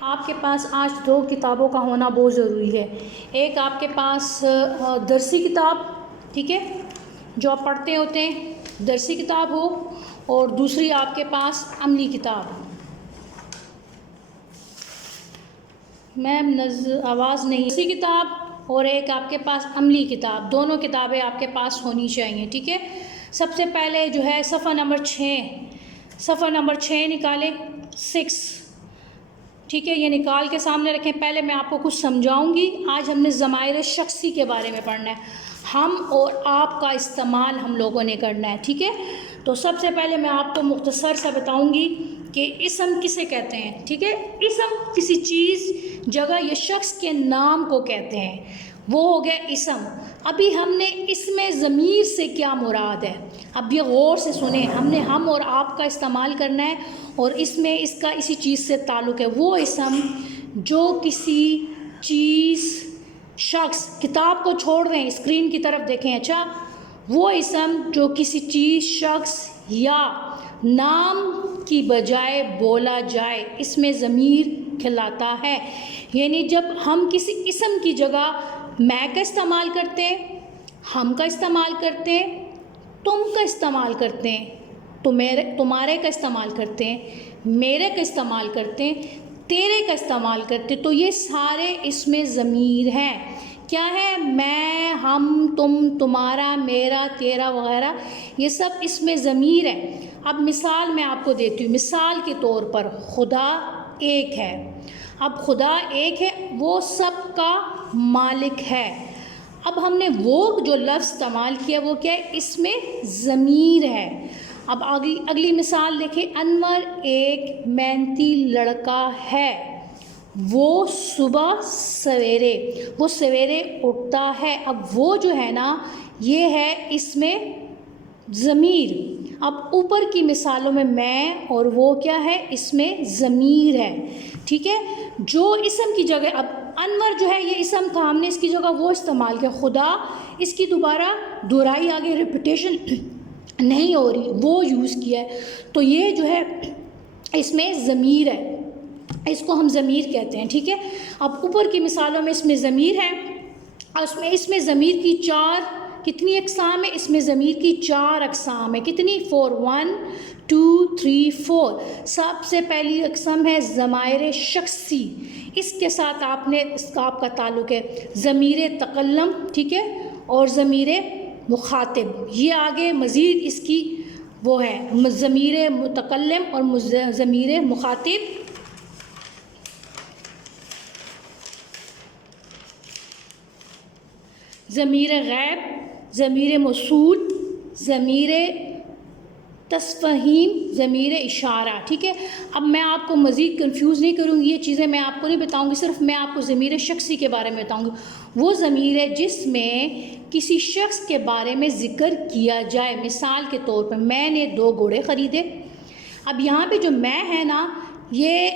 آپ کے پاس آج دو کتابوں کا ہونا بہت ضروری ہے۔ ایک آپ کے پاس درسی کتاب، ٹھیک ہے، جو آپ پڑھتے ہوتے ہیں، درسی کتاب ہو، اور دوسری آپ کے پاس عملی کتاب۔ میم آواز نہیں۔ درسی کتاب اور ایک آپ کے پاس عملی کتاب، دونوں کتابیں آپ کے پاس ہونی چاہیے، ٹھیک ہے۔ سب سے پہلے جو ہے صفحہ نمبر 6 نکالیں، 6، ٹھیک ہے، یہ نکال کے سامنے رکھیں۔ پہلے میں آپ کو کچھ سمجھاؤں گی۔ آج ہم نے ضمائر شخصی کے بارے میں پڑھنا ہے، ہم اور آپ کا استعمال ہم لوگوں نے کرنا ہے، ٹھیک ہے۔ تو سب سے پہلے میں آپ کو مختصر سا بتاؤں گی کہ اسم کسے کہتے ہیں، ٹھیک ہے۔ اسم کسی چیز، جگہ یا شخص کے نام کو کہتے ہیں، وہ ہو گیا اسم۔ ابھی ہم نے اسم ضمیر سے کیا مراد ہے، اب یہ غور سے سنیں۔ ہم اور آپ کا استعمال کرنا ہے، اور اس میں اس کا اسی چیز سے تعلق ہے۔ وہ اسم جو کسی چیز، شخص، کتاب کو چھوڑ دیں، اسکرین کی طرف دیکھیں، اچھا، وہ اسم جو کسی چیز، شخص یا نام کی بجائے بولا جائے، اس میں ضمیر کھلاتا ہے۔ یعنی جب ہم کسی اسم کی جگہ میں کا استعمال کرتے ہیں، ہم کا استعمال کرتے ہیں، تم کا استعمال کرتے ہیں، تمہارے کا استعمال کرتے ہیں، میرے کا استعمال کرتے ہیں، تیرے کا استعمال کرتے ہیں، تو یہ سارے اس میں ضمیر ہیں۔ کیا ہے؟ میں، ہم، تم، تمہارا، میرا، تیرا وغیرہ، یہ سب اس میں ضمیر ہے۔ اب مثال میں آپ کو دیتی ہوں۔ مثال کے طور پر خدا ایک ہے۔ اب خدا ایک ہے، وہ سب کا مالک ہے۔ اب ہم نے وہ جو لفظ استعمال کیا وہ کیا ہے؟ اس میں ضمیر ہے۔ اب اگلی مثال دیکھیں۔ انور ایک محنتی لڑکا ہے، وہ صبح سویرے اٹھتا ہے۔ اب وہ جو ہے نا، یہ ہے اس میں ضمیر۔ اب اوپر کی مثالوں میں اور وہ کیا ہے؟ اس میں ضمیر ہے، ٹھیک ہے۔ جو اسم کی جگہ، اب انور جو ہے یہ اسم تھا، ہم نے اس کی جگہ وہ استعمال کیا۔ خدا، اس کی دوبارہ دہرائی آگے ریپیٹیشن نہیں ہو رہی، وہ یوز کیا ہے، تو یہ جو ہے اس میں ضمیر ہے، اس کو ہم ضمیر کہتے ہیں، ٹھیک ہے۔ اب اوپر کی مثالوں میں اس میں ضمیر ہے، اور اس میں ضمیر کی کتنی اقسام ہے؟ اس میں ضمیر کی 4 اقسام ہے۔ کتنی؟ 4، 1 2 3 4۔ سب سے پہلی اقسام ہے ضمائر شخصی، اس کے ساتھ آپ کا تعلق ہے ضمیر تکلم، ٹھیک ہے، اور ضمیر مخاطب۔ یہ آگے مزید اس کی وہ ہے ضمیر متکلم اور ضمیر مخاطب۔ ضمیر غیب، ضمیر موصول، ضمیر تفہیم، ضمیر اشارہ، ٹھیک ہے۔ اب میں آپ کو مزید کنفیوز نہیں کروں گی، یہ چیزیں میں آپ کو نہیں بتاؤں گی، صرف میں آپ کو ضمیر شخصی کے بارے میں بتاؤں گی۔ وہ ضمیر ہے جس میں کسی شخص کے بارے میں ذکر کیا جائے۔ مثال کے طور پر میں نے 2 گھوڑے خریدے۔ اب یہاں پہ جو میں ہے نا، یہ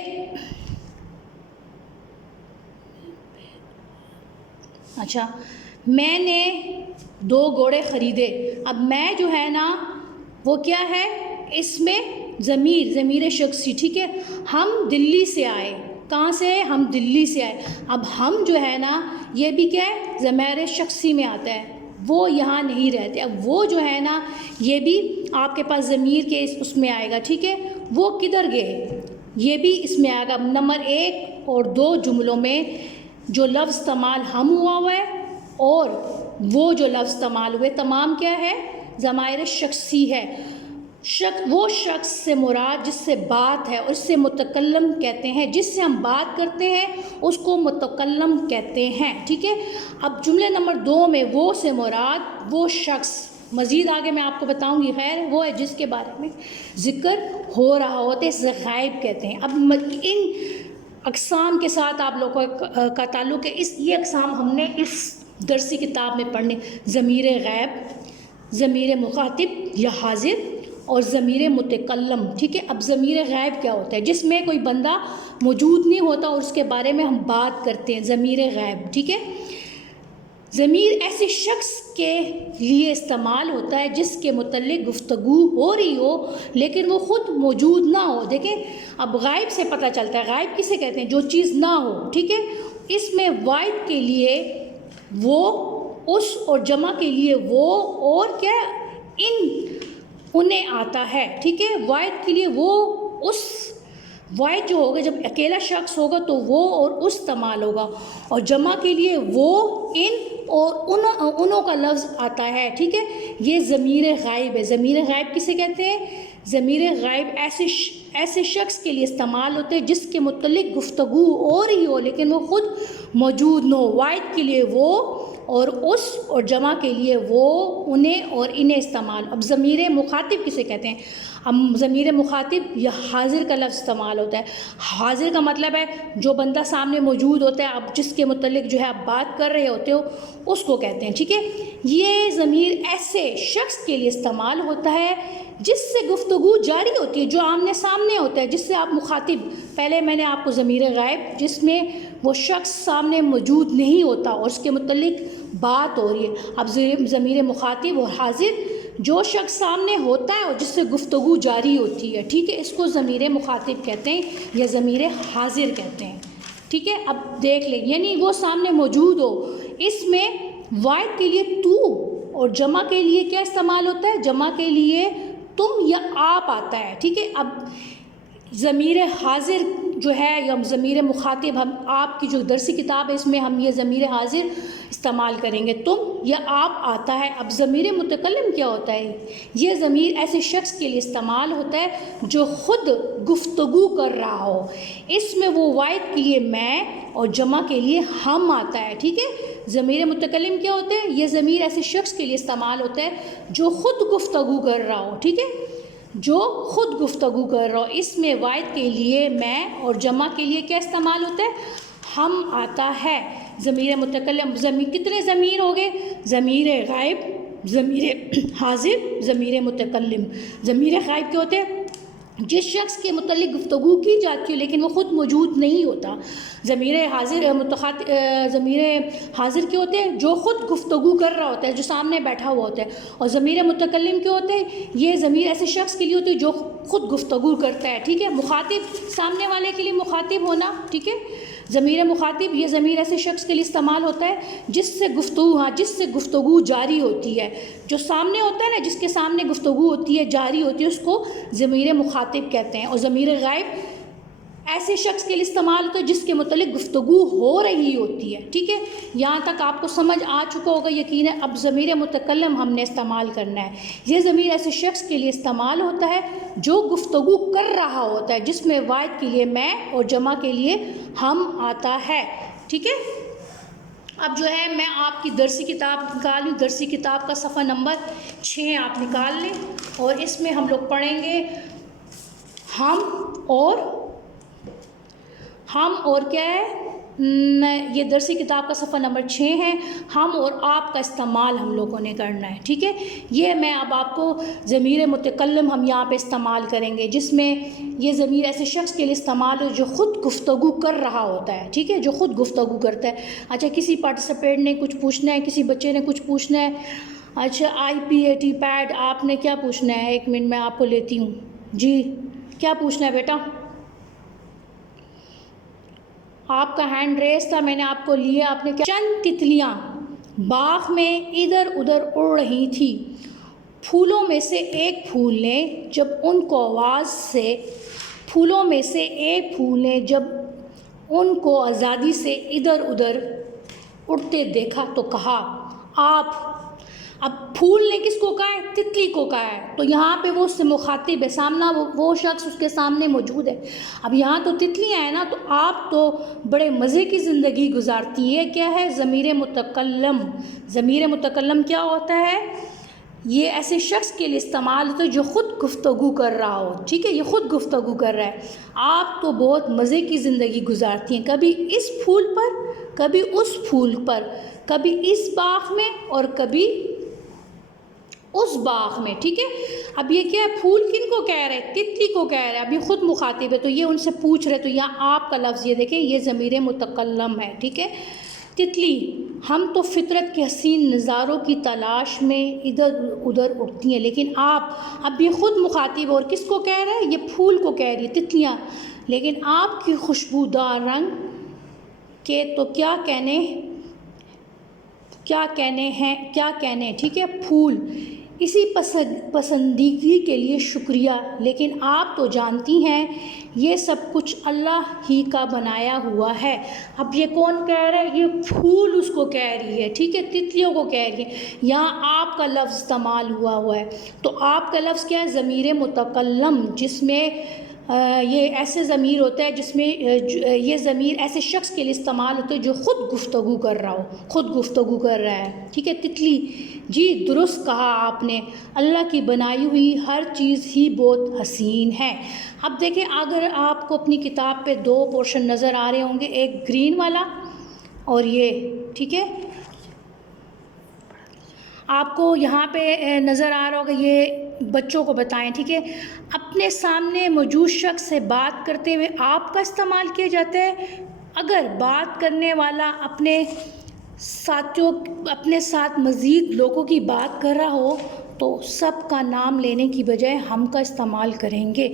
اچھا، میں نے 2 گھوڑے خریدے۔ اب میں جو ہے نا وہ کیا ہے؟ اس میں ضمیر شخصی، ٹھیک ہے۔ ہم دلی سے آئے، کہاں سے آئے؟ ہم دلی سے آئے۔ اب ہم جو ہے نا، یہ بھی کیا ہے؟ ضمیر شخصی میں آتا ہے، وہ یہاں نہیں رہتے۔ اب وہ جو ہے نا، یہ بھی آپ کے پاس ضمیر کے اس میں آئے گا، ٹھیک ہے۔ وہ کدھر گئے؟ یہ بھی اس میں آئے گا۔ نمبر 1 اور 2 جملوں میں جو لفظ استعمال ہم ہوا ہے اور وہ جو لفظ استعمال ہوئے، تمام کیا ہے؟ ضمائر شخصی ہے۔ وہ شخص سے مراد جس سے بات ہے، اور اس سے متکلم کہتے ہیں، جس سے ہم بات کرتے ہیں اس کو متکلم کہتے ہیں، ٹھیک ہے۔ اب جملے نمبر 2 میں وہ سے مراد وہ شخص، مزید آگے میں آپ کو بتاؤں گی، خیر، وہ ہے جس کے بارے میں ذکر ہو رہا ہوتا ہے، اسے غائب کہتے ہیں۔ اب ان اقسام کے ساتھ آپ لوگوں کا تعلق ہے، یہ اقسام ہم نے اس درسی کتاب میں پڑھنے: ضمیر غیب، ضمیر مخاطب یا حاضر، اور ضمیر متکلم، ٹھیک ہے۔ اب ضمیر غیب کیا ہوتا ہے؟ جس میں کوئی بندہ موجود نہیں ہوتا اور اس کے بارے میں ہم بات کرتے ہیں، ضمیر غیب، ٹھیک ہے۔ ضمیر ایسے شخص کے لیے استعمال ہوتا ہے جس کے متعلق گفتگو ہو رہی ہو لیکن وہ خود موجود نہ ہو. دیکھیں اب غائب سے پتہ چلتا ہے غائب کسے کہتے ہیں؟ جو چیز نہ ہو. ٹھیک ہے، اس میں واحد کے لیے وہ، اس اور جمع کے لیے وہ اور کیا انہیں آتا ہے. ٹھیک ہے، واحد کے لیے وہ، اس، واحد جو ہوگا جب اکیلا شخص ہوگا تو وہ اور اس استعمال ہوگا، اور جمع کے لیے وہ، ان اور انہوں کا لفظ آتا ہے. ٹھیک ہے، یہ ضمیر غائب ہے. ضمیر غائب کسے کہتے ہیں؟ ضمیر غائب ایسے شخص کے لیے استعمال ہوتے ہیں جس کے متعلق گفتگو ہو رہی ہو لیکن وہ خود موجود نہ ہو. واحد کے لیے وہ اور اس اور جمع کے لیے وہ، انہیں اور انہیں استعمال. اب ضمیر مخاطب کسے کہتے ہیں؟ اب ضمیر مخاطب یا حاضر کا لفظ استعمال ہوتا ہے. حاضر کا مطلب ہے جو بندہ سامنے موجود ہوتا ہے، اب جس کے متعلق جو ہے آپ بات کر رہے ہوتے ہو اس کو کہتے ہیں. ٹھیک ہے، یہ ضمیر ایسے شخص کے لیے استعمال ہوتا ہے جس سے گفتگو جاری ہوتی ہے، جو آمنے سامنے ہوتا ہے، جس سے آپ مخاطب. پہلے میں نے آپ کو ضمیر غائب جس میں وہ شخص سامنے موجود نہیں ہوتا اور اس کے متعلق بات ہو رہی ہے. اب ضمیر مخاطب اور حاضر جو شخص سامنے ہوتا ہے اور جس سے گفتگو جاری ہوتی ہے. ٹھیک ہے، اس کو ضمیر مخاطب کہتے ہیں یا ضمیر حاضر کہتے ہیں. ٹھیک ہے، اب دیکھ لیں، یعنی وہ سامنے موجود ہو. اس میں واحد کے لیے تو اور جمع کے لیے کیا استعمال ہوتا ہے؟ جمع کے لیے تم یا آپ آتا ہے. ٹھیک ہے، اب ضمیر حاضر جو ہے یا ضمیر مخاطب، ہم آپ کی جو درسی کتاب ہے اس میں ہم یہ ضمیر حاضر استعمال کریں گے، تم یا آپ آتا ہے. اب ضمیر متکلم کیا ہوتا ہے؟ یہ ضمیر ایسے شخص کے لیے استعمال ہوتا ہے جو خود گفتگو کر رہا ہو. اس میں وہ واحد کے لیے میں اور جمع کے لیے ہم آتا ہے. ٹھیک ہے، ضمیر متکلم کیا ہوتا ہے؟ یہ ضمیر ایسے شخص کے لیے استعمال ہوتا ہے جو خود گفتگو کر رہا ہو. ٹھیک ہے، جو خود گفتگو کر رہا ہو. اس میں واحد کے لیے میں اور جمع کے لیے کیا استعمال ہوتا ہے؟ ہم آتا ہے. ضمیر متکلم کتنے ضمیر ہو گئے؟ ضمیر غائب، ضمیر حاضر، ضمیر متکلم. ضمیر غائب کیا ہوتے ہیں؟ جس شخص کے متعلق گفتگو کی جاتی ہے لیکن وہ خود موجود نہیں ہوتا. ضمیر حاضر ضمیر حاضر کیا ہوتے ہیں؟ جو خود گفتگو کر رہا ہوتا ہے، جو سامنے بیٹھا ہوا ہوتا ہے. اور ضمیر متکلم کیا ہوتے ہیں؟ یہ ضمیر ایسے شخص کے لیے ہوتے ہیں جو خود گفتگو کرتا ہے. ٹھیک ہے، مخاطب سامنے والے کے لیے مخاطب ہونا. ٹھیک ہے، ضمیر مخاطب یہ ضمیر ایسے شخص کے لیے استعمال ہوتا ہے جس سے گفتگو جاری ہوتی ہے. جو سامنے ہوتا ہے نا، جس کے سامنے گفتگو ہوتی ہے، جاری ہوتی ہے، اس کو ضمیر مخاطب کہتے ہیں. اور ضمیر غائب ایسے شخص کے لیے استعمال ہوتا ہے جس کے متعلق گفتگو ہو رہی ہوتی ہے. ٹھیک ہے، یہاں تک آپ کو سمجھ آ چکا ہوگا یقین ہے. اب ضمیر متکلم ہم نے استعمال کرنا ہے. یہ ضمیر ایسے شخص کے لیے استعمال ہوتا ہے جو گفتگو کر رہا ہوتا ہے، جس میں واحد کے لیے میں اور جمع کے لیے ہم آتا ہے. ٹھیک ہے، اب جو ہے میں آپ کی درسی کتاب نکال لوں. درسی کتاب کا صفحہ نمبر 6 آپ نکال لیں اور اس میں ہم لوگ پڑھیں گے ہم اور کیا ہے؟ یہ درسی کتاب کا صفحہ نمبر 6 ہے. ہم اور آپ کا استعمال ہم لوگوں نے کرنا ہے. ٹھیک ہے، یہ میں اب آپ کو ضمیر متکلم ہم یہاں پہ استعمال کریں گے، جس میں یہ ضمیر ایسے شخص کے لیے استعمال ہو جو خود گفتگو کر رہا ہوتا ہے. ٹھیک ہے، جو خود گفتگو کرتا ہے. اچھا، کسی پارٹیسپیٹ نے کچھ پوچھنا ہے، کسی بچے نے کچھ پوچھنا ہے؟ اچھا، IPAT پیڈ آپ نے کیا پوچھنا ہے؟ 1 منٹ میں آپ کو لیتی ہوں. جی، کیا پوچھنا ہے بیٹا؟ آپ کا ہینڈ ریس تھا، میں نے آپ کو لیا. آپ نے کیا؟ چند تتلیاں باغ میں ادھر ادھر اڑ رہی تھی. پھولوں میں سے ایک پھول نے جب ان کو آزادی سے ادھر ادھر اڑتے دیکھا تو کہا آپ. اب پھول نے کس کو کہا ہے؟ تتلی کو کہا ہے. تو یہاں پہ وہ اس سے مخاطب ہے، سامنا وہ شخص اس کے سامنے موجود ہے. اب یہاں تو تتلیاں ہیں نا، تو آپ تو بڑے مزے کی زندگی گزارتی ہے. کیا ہے؟ ضمیر متکلم. ضمیر متکلم کیا ہوتا ہے؟ یہ ایسے شخص کے لیے استعمال ہوتا ہے جو خود گفتگو کر رہا ہو. ٹھیک ہے، یہ خود گفتگو کر رہا ہے. آپ تو بہت مزے کی زندگی گزارتی ہیں، کبھی اس پھول پر، کبھی اس پھول پر، کبھی اس باغ میں اور کبھی اس باغ میں. ٹھیک ہے، اب یہ کیا ہے؟ پھول کن کو کہہ رہے ہیں؟ تتلی کو کہہ رہے ہیں. اب یہ خود مخاطب ہے تو یہ ان سے پوچھ رہے، تو یہاں آپ کا لفظ یہ دیکھیں، یہ ضمیر متکلم ہے. ٹھیک ہے، تتلی ہم تو فطرت کے حسین نظاروں کی تلاش میں ادھر ادھر اٹھتی ہیں، لیکن آپ، اب یہ خود مخاطب اور کس کو کہہ رہے ہیں؟ یہ پھول کو کہہ رہی ہے، تتلیاں، لیکن آپ کی خوشبودار رنگ کے تو کیا کہنے، ٹھیک ہے، پھول، اسی پسندیدگی کے لیے شکریہ، لیکن آپ تو جانتی ہیں یہ سب کچھ اللہ ہی کا بنایا ہوا ہے۔ اب یہ کون کہہ رہا ہے؟ یہ پھول اس کو کہہ رہی ہے، ٹھیک ہے، تتلیوں کو کہہ رہی ہے۔ یہاں آپ کا لفظ استعمال ہوا ہے، تو آپ کا لفظ کیا ہے؟ ضمیر متکلم، جس میں یہ ایسے ضمیر ہوتا ہے جس میں یہ ضمیر ایسے شخص کے لیے استعمال ہوتا ہے جو خود گفتگو کر رہا ہو، خود گفتگو کر رہا ہے، ٹھیک ہے۔ تتلی، جی درست کہا آپ نے، اللہ کی بنائی ہوئی ہر چیز ہی بہت حسین ہے۔ اب دیکھیں، اگر آپ کو اپنی کتاب پہ 2 پورشن نظر آ رہے ہوں گے، ایک گرین والا اور یہ، ٹھیک ہے، آپ کو یہاں پہ نظر آ رہا ہوگا، یہ بچوں کو بتائیں، ٹھیک ہے۔ اپنے سامنے موجود شخص سے بات کرتے ہوئے آپ کا استعمال کیا جاتا ہے۔ اگر بات کرنے والا اپنے ساتھ مزید لوگوں کی بات کر رہا ہو تو سب کا نام لینے کی بجائے ہم کا استعمال کریں گے۔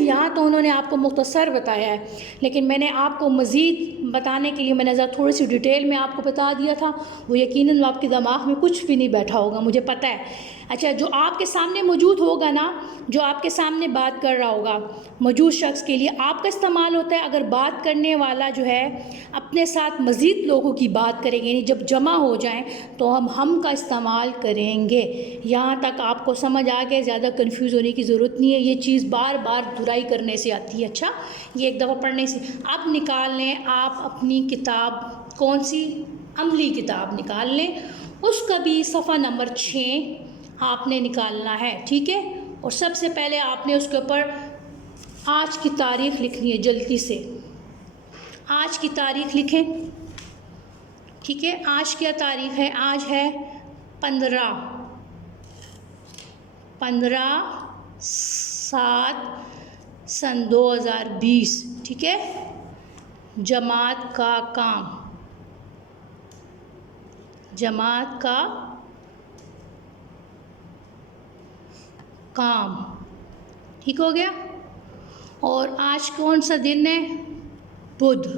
یہاں تو انہوں نے آپ کو مختصر بتایا ہے، لیکن میں نے آپ کو مزید بتانے کے لیے میں نے ذرا تھوڑی سی ڈیٹیل میں آپ کو بتا دیا تھا، وہ یقیناً آپ کے دماغ میں کچھ بھی نہیں بیٹھا ہوگا، مجھے پتہ ہے۔ اچھا، جو آپ کے سامنے موجود ہوگا نا، جو آپ کے سامنے بات کر رہا ہوگا، موجود شخص کے لیے آپ کا استعمال ہوتا ہے اگر بات کرنے والا جو ہے اپنے ساتھ مزید لوگوں کی بات کریں گے، یعنی جب جمع ہو جائیں تو ہم کا استعمال کریں گے۔ یہاں تک آپ کو سمجھ آ گئے، زیادہ کنفیوز ہونے کی ضرورت نہیں ہے، یہ چیز بار بار دہرائی کرنے سے آتی ہے۔ اچھا، یہ ایک دفعہ پڑھنے سے۔ اب نکال لیں آپ اپنی کتاب، کون سی؟ عملی کتاب نکال لیں، اس کا بھی صفحہ نمبر 6 آپ نے نکالنا ہے، ٹھیک ہے۔ اور سب سے پہلے آپ نے اس کے اوپر آج کی تاریخ لکھنی ہے، جلدی سے آج کی تاریخ لکھیں، ٹھیک ہے۔ آج کیا تاریخ ہے؟ آج ہے 15/7/2020، ٹھیک ہے۔ جماعت کا کام، ٹھیک ہو گیا۔ اور آج کون سا دن ہے؟ بدھ۔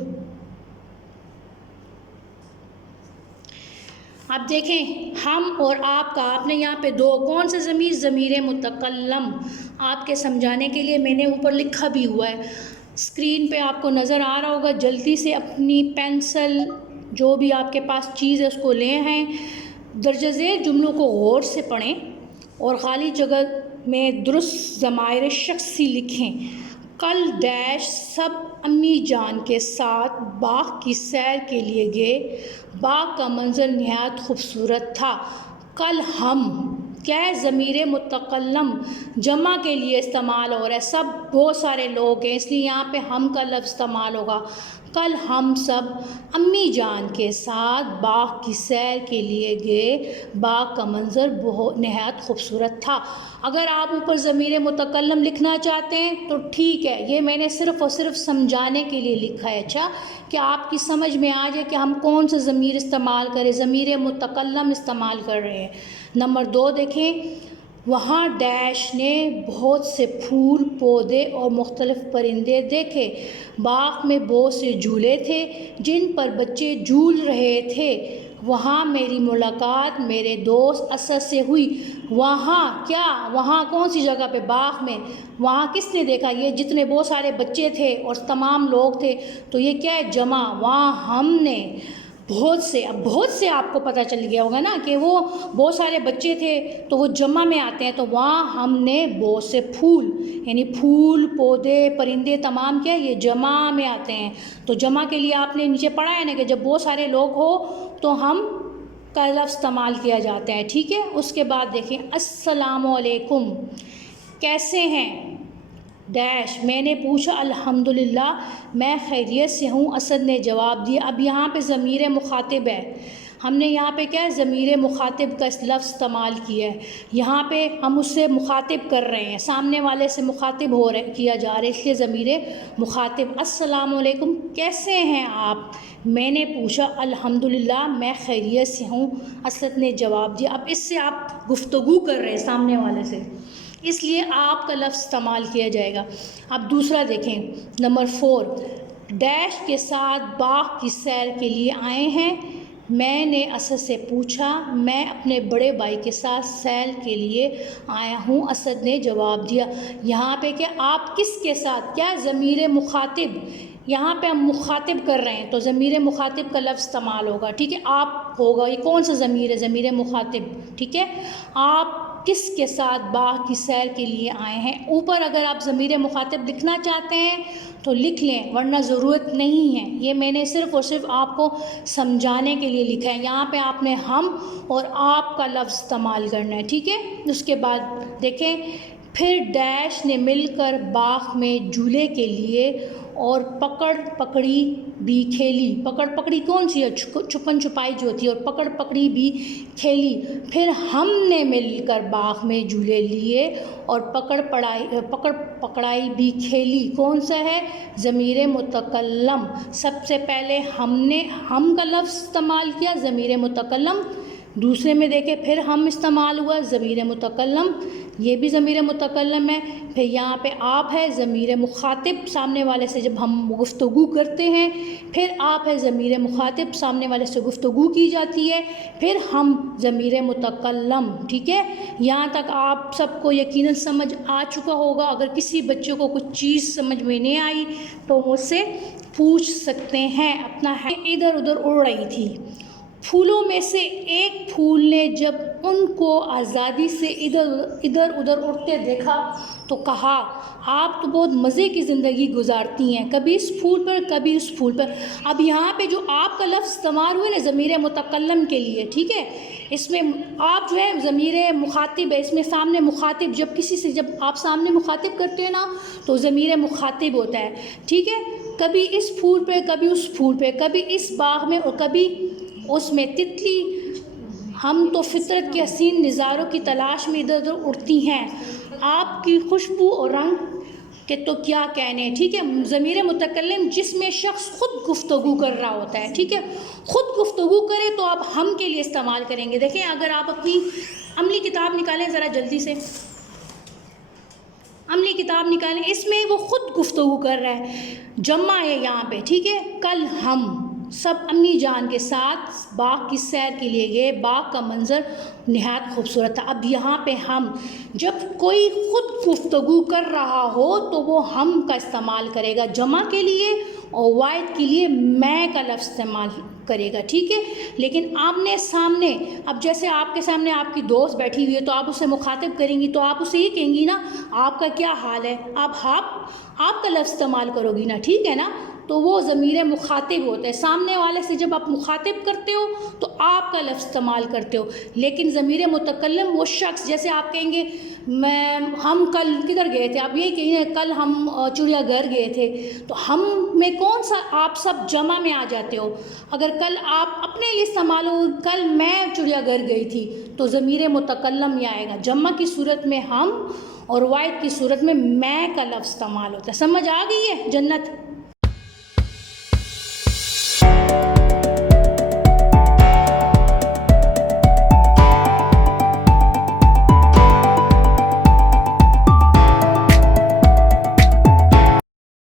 اب دیکھیں، ہم اور آپ کا، آپ نے یہاں پہ 2 کون سے ضمیر؟ ضمیر متکلم۔ آپ کے سمجھانے کے لیے میں نے اوپر لکھا بھی ہوا ہے، اسکرین پہ آپ کو نظر آ رہا ہوگا۔ جلدی سے اپنی پینسل، جو بھی آپ کے پاس چیز ہے اس کو لے ہیں، درجہ ذیل جملوں کو غور سے پڑھیں اور خالی جگہ میں درست ضمائر شخصی لکھیں۔ کل ڈیش سب امی جان کے ساتھ باغ کی سیر کے لیے گئے، باغ کا منظر نہایت خوبصورت تھا۔ کل ہم، کیا ہے؟ ضمیر متکلم، جمع کے لیے استعمال ہو رہا ہے، سب بہت سارے لوگ ہیں، اس لیے یہاں پہ ہم کا لفظ استعمال ہوگا۔ کل ہم سب امی جان کے ساتھ باغ کی سیر کے لیے گئے، باغ کا منظر نہایت خوبصورت تھا۔ اگر آپ اوپر ضمیر متکلم لکھنا چاہتے ہیں تو ٹھیک ہے، یہ میں نے صرف اور صرف سمجھانے کے لیے لکھا ہے، اچھا، کہ آپ کی سمجھ میں آ جائے کہ ہم کون سا ضمیر استعمال کریں۔ ضمیر متکلم استعمال کر رہے ہیں۔ نمبر 2 دیکھیں، وہاں ڈیش نے بہت سے پھول، پودے اور مختلف پرندے دیکھے۔ باغ میں بہت سے جھولے تھے جن پر بچے جھول رہے تھے۔ وہاں میری ملاقات میرے دوست اسد سے ہوئی۔ وہاں کیا؟ وہاں کون سی جگہ پہ؟ باغ میں۔ وہاں کس نے دیکھا؟ یہ جتنے بہت سارے بچے تھے اور تمام لوگ تھے، تو یہ کیا ہے؟ جمع۔ وہاں ہم نے بہت سے، اب بہت سے آپ کو پتہ چل گیا ہوگا نا کہ وہ بہت سارے بچے تھے تو وہ جمع میں آتے ہیں، تو وہاں ہم نے بہت سے پھول، یعنی پھول، پودے، پرندے، تمام کیا یہ جمع میں آتے ہیں۔ تو جمع کے لیے آپ نے نیچے پڑھا ہے نا کہ جب بہت سارے لوگ ہو تو ہم کا لفظ استعمال کیا جاتا ہے، ٹھیک ہے۔ اس کے بعد دیکھیں، السلام علیکم، کیسے ہیں؟ ڈیش، میں نے پوچھا۔ الحمدللہ، میں خیریت سے ہوں، اسد نے جواب دیا۔ اب یہاں پہ ضمیر مخاطب ہے، ہم نے یہاں پہ کیا ہے ضمیر مخاطب کا اس لفظ استعمال کیا ہے، یہاں پہ ہم اس سے مخاطب کر رہے ہیں، سامنے والے سے مخاطب کیا جا رہا ہے، اس لیے ضمیر مخاطب۔ السلام علیکم، کیسے ہیں آپ؟ میں نے پوچھا الحمدللہ میں خیریت سے ہوں، اسد نے جواب دیا۔ اب اس سے آپ گفتگو کر رہے ہیں سامنے والے سے، اس لیے آپ کا لفظ استعمال کیا جائے گا۔ اب دوسرا دیکھیں، نمبر 4، ڈیش کے ساتھ باغ کی سیر کے لیے آئے ہیں؟ میں نے اسد سے پوچھا میں اپنے بڑے بھائی کے ساتھ سیر کے لیے آیا ہوں، اسد نے جواب دیا۔ یہاں پہ کہ آپ کس کے ساتھ، کیا ضمیر مخاطب، یہاں پہ ہم مخاطب کر رہے ہیں تو ضمیر مخاطب کا لفظ استعمال ہوگا، ٹھیک ہے، آپ ہوگا، یہ کون سا ضمیر ہے؟ ضمیر مخاطب، ٹھیک ہے۔ آپ کس کے ساتھ باغ کی سیر کے لیے آئے ہیں؟ اوپر اگر آپ ضمیر مخاطب لکھنا چاہتے ہیں تو لکھ لیں، ورنہ ضرورت نہیں ہے، یہ میں نے صرف اور صرف آپ کو سمجھانے کے لیے لکھا ہے۔ یہاں پہ آپ نے ہم اور آپ کا لفظ استعمال کرنا ہے، ٹھیک ہے۔ اس کے بعد دیکھیں، پھر ڈیش نے مل کر باغ میں جھولے کے لیے اور پکڑ پکڑی بھی کھیلی۔ پکڑ پکڑی کون سی ہے؟ چھپن چھپائی جو ہوتی ہے، اور پکڑ پکڑی بھی کھیلی۔ پھر ہم نے مل کر باغ میں جھولے لیے اور پکڑ پکڑائی بھی کھیلی، کون سا ہے؟ ضمیر متکلم۔ سب سے پہلے ہم نے ہم کا لفظ استعمال کیا، ضمیر متکلم۔ دوسرے میں دیکھیں پھر ہم استعمال ہوا، ضمیر متکلم، یہ بھی ضمیر متکلم ہے۔ پھر یہاں پہ آپ ہے ضمیر مخاطب، سامنے والے سے جب ہم گفتگو کرتے ہیں، پھر آپ ہے ضمیر مخاطب، سامنے والے سے گفتگو کی جاتی ہے، پھر ہم ضمیر متکلم، ٹھیک ہے۔ یہاں تک آپ سب کو یقیناً سمجھ آ چکا ہوگا۔ اگر کسی بچے کو کچھ چیز سمجھ میں نہیں آئی تو مجھ سے پوچھ سکتے ہیں۔ اپنا ہے ادھر ادھر اڑ رہی تھی، پھولوں میں سے ایک پھول نے جب ان کو آزادی سے ادھر ادھر اڑتے دیکھا تو کہا آپ تو بہت مزے کی زندگی گزارتی ہیں، کبھی اس پھول پر کبھی اس پھول پر۔ اب یہاں پہ جو آپ کا لفظ استعمال ہوئے نا ضمیر متکلم کے لیے، ٹھیک ہے، اس میں آپ جو ہے ضمیر مخاطب ہے، اس میں سامنے مخاطب، جب کسی سے جب آپ سامنے مخاطب کرتے ہیں نا تو ضمیر مخاطب ہوتا ہے، ٹھیک ہے۔ کبھی اس پھول پہ کبھی اس پھول پہ، کبھی اس باغ میں اور کبھی اس میں تتلی، ہم تو فطرت کے حسین نظاروں کی تلاش میں ادھر ادھر اڑتی ہیں، آپ کی خوشبو اور رنگ کے تو کیا کہنے، ٹھیک ہے۔ ضمیر متکلم جس میں شخص خود گفتگو کر رہا ہوتا ہے، ٹھیک ہے، خود گفتگو کرے تو آپ ہم کے لیے استعمال کریں گے۔ دیکھیں اگر آپ اپنی عملی کتاب نکالیں ذرا جلدی سے، عملی کتاب نکالیں، اس میں وہ خود گفتگو کر رہا ہے، جمع ہے یہاں پہ، ٹھیک ہے۔ کل ہم سب امی جان کے ساتھ باغ کی سیر کے لیے گئے، باغ کا منظر نہایت خوبصورت تھا۔ اب یہاں پہ ہم، جب کوئی خود گفتگو کر رہا ہو تو وہ ہم کا استعمال کرے گا جمع کے لیے، اور واحد کے لیے میں کا لفظ استعمال کرے گا، ٹھیک ہے۔ لیکن آمنے سامنے، اب جیسے آپ کے سامنے آپ کی دوست بیٹھی ہوئی ہے تو آپ اسے مخاطب کریں گی تو آپ اسے یہ کہیں گی نا آپ کا کیا حال ہے، آپ کا لفظ استعمال کرو گی نا، ٹھیک ہے نا، تو وہ ضمیر مخاطب ہوتا ہے۔ سامنے والے سے جب آپ مخاطب کرتے ہو تو آپ کا لفظ استعمال کرتے ہو، لیکن ضمیر متکلم وہ شخص، جیسے آپ کہیں گے ہم کل کدھر گئے تھے، آپ یہ کہیں گے کل ہم چڑیا گھر گئے تھے، تو ہم میں کون سا، آپ سب جمع میں آ جاتے ہو۔ اگر کل آپ اپنے لیے استعمال ہو، کل میں چڑیا گھر گئی تھی، تو ضمیر متکلم یہ آئے گا۔ جمع کی صورت میں ہم اور واحد کی صورت میں کا لفظ استعمال ہوتا ہے۔ سمجھ آ گئی ہے جنت؟